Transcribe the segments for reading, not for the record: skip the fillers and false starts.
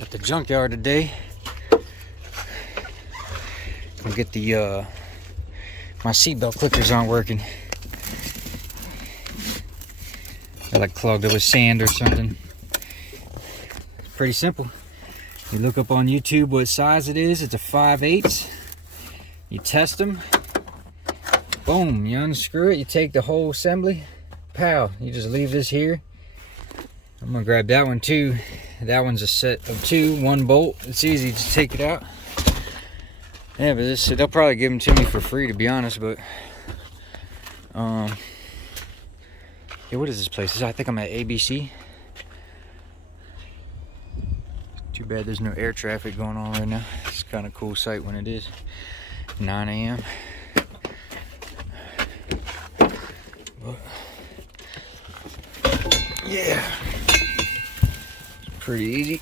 At the junkyard today. I'll get the my seatbelt clickers aren't working. They're like clogged up with sand or something. It's pretty simple. You look up on YouTube what size it is. It's a 5/8. You test them. Boom, you unscrew it. You take the whole assembly. Pow, you just leave this here. I'm gonna grab that one too. That one's a set of 2, 1 bolt. It's easy to take it out. Yeah, but this, they'll probably give them to me for free, to be honest. But yeah, what is this place? I think I'm at ABC. Too bad there's no air traffic going on right now. It's kind of cool sight when it is 9 a.m. But yeah, it's pretty easy.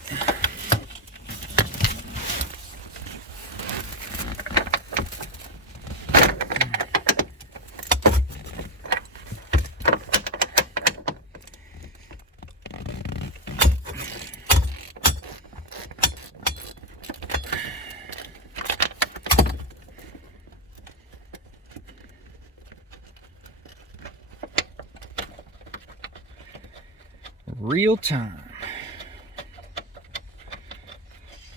Real time.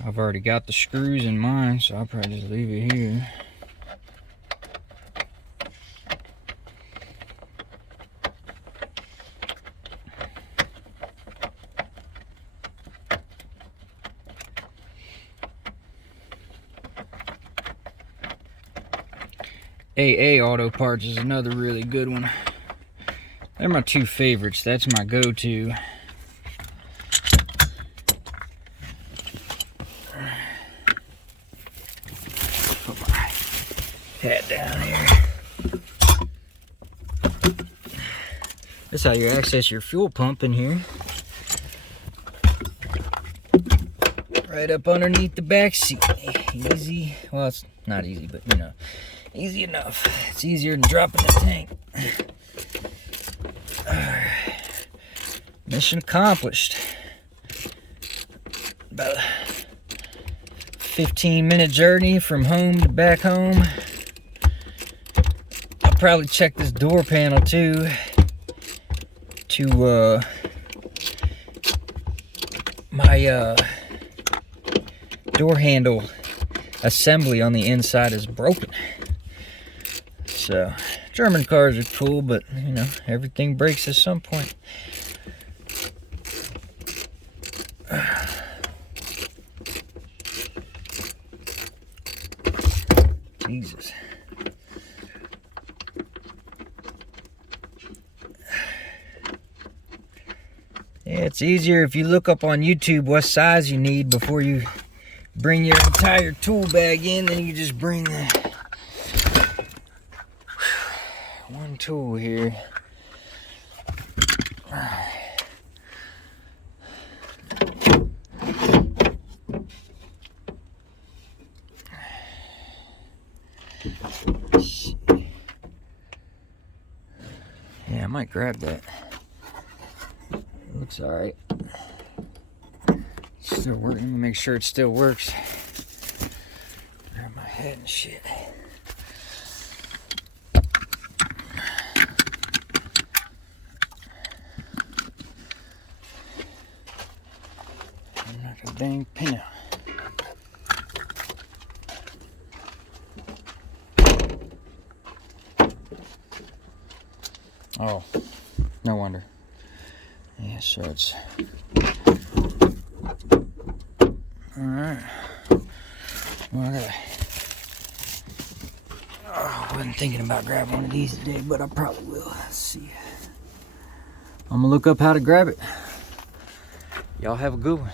I've already got the screws in mine, so I'll probably just leave it here. AA Auto Parts is another really good one. They're my 2 favorites. That's my go-to. Put my hat down here. That's how you access your fuel pump in here. Right up underneath the back seat. Easy. Well, it's not easy, but you know, easy enough. It's easier than dropping the tank. Mission accomplished. About a 15-minute journey from home to back home. I'll probably check this door panel too to my door handle assembly on the inside is broken. So German cars are cool, but you know, everything breaks at some point. Jesus. Yeah, it's easier if you look up on YouTube what size you need before you bring your entire tool bag in, then you just bring the one tool here. Yeah, I might grab that. It looks alright. Still working. Let me make sure it still works. Grab my head and shit. I'm not gonna dang pin out. Oh, no wonder. Yeah, so it's alright. Well, I wasn't thinking about grabbing one of these today, but I probably will. Let's see. I'm gonna look up how to grab it. Y'all have a good one.